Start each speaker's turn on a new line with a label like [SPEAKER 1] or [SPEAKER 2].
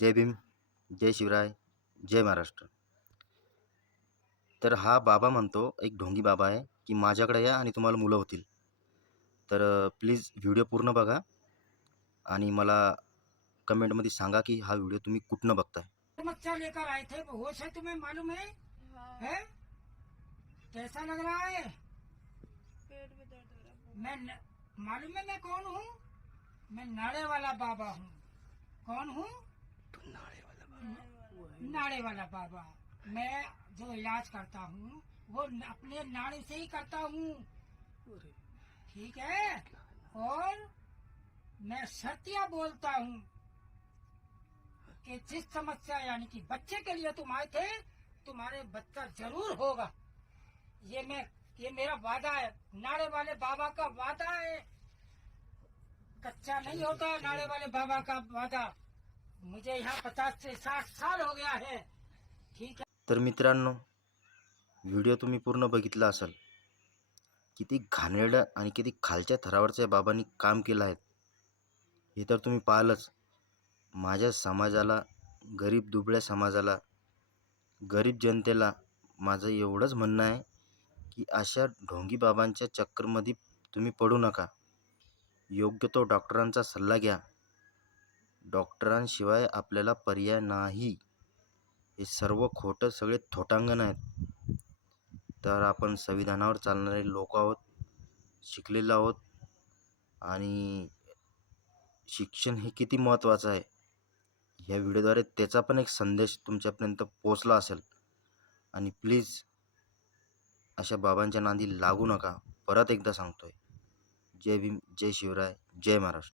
[SPEAKER 1] जय भीम जय शिवराय जय महाराष्ट्र. तर हा बाबा म्हणतो एक ढोंगी बाबा आहे की माझ्याकडे या आणि तुम्हाला मुलं होतील. तर प्लीज़ व्हिडिओ पूर्ण बघा आणि मला कमेंटमध्ये सांगा की हा व्हिडिओ तुम्ही कुठनं बघताय.
[SPEAKER 2] लेकर आए थे वो होश है तुम्हें मालूम है?
[SPEAKER 3] हाँ
[SPEAKER 2] है? कैसा लग रहा है?
[SPEAKER 3] पेट में दर्द हो रहा है।
[SPEAKER 2] मैं न, मालूम है मैं कौन हूँ? मैं नाड़े वाला बाबा हूँ। कौन हूँ? नाड़े वाला बाबा। मैं जो इलाज करता हूँ वो अपने नाड़े से ही करता हूँ। ठीक है? और मैं सत्या बोलता हूँ कि जिस समस्या यानी कि बच्चे के लिए तुम आए थे तुम्हारे बच्चा ज़रूर होगा। ये मैं ये मेरा वादा है। नाड़े वाले बाबा का वादा है। कच्चा नहीं होता नाड़े वाले बाबा का वादा। मुझे यहाँ पचास से साठ साल हो गया है। ठीक है।
[SPEAKER 1] तर मित्रांनो व्हिडिओ तुम्ही पूर्ण बघितला असाल. किती घाणेरडं आणि किती खालच्या थरावरच्या बाबांनी काम केलं आहे. हे तर तुम्ही पाहालच. माझ्या समाजाला गरीब दुबळ्या समाजाला गरीब जनतेला माझं एवढंच म्हणणं आहे की अशा ढोंगी बाबांच्या चक्करमध्ये तुम्ही पडू नका. योग्य तो डॉक्टरांचा सल्ला घ्या. डॉक्टरांशिवाय आपल्याला पर्याय नाही. हे सर्व खोटं सगळे थोटांगण आहेत. तर आपण संविधानावर चालणारे लोक आहोत शिकलेलो आहोत आणि शिक्षण हे किती महत्त्वाचं आहे? ह्या व्हिडिओद्वारे त्याचा पण एक संदेश तुमच्यापर्यंत पोचला असेल. आणि प्लीज अशा बाबांच्या नांदी लागू नका. परत एकदा सांगतोय. जय भीम जय शिवराय जय महाराष्ट्र.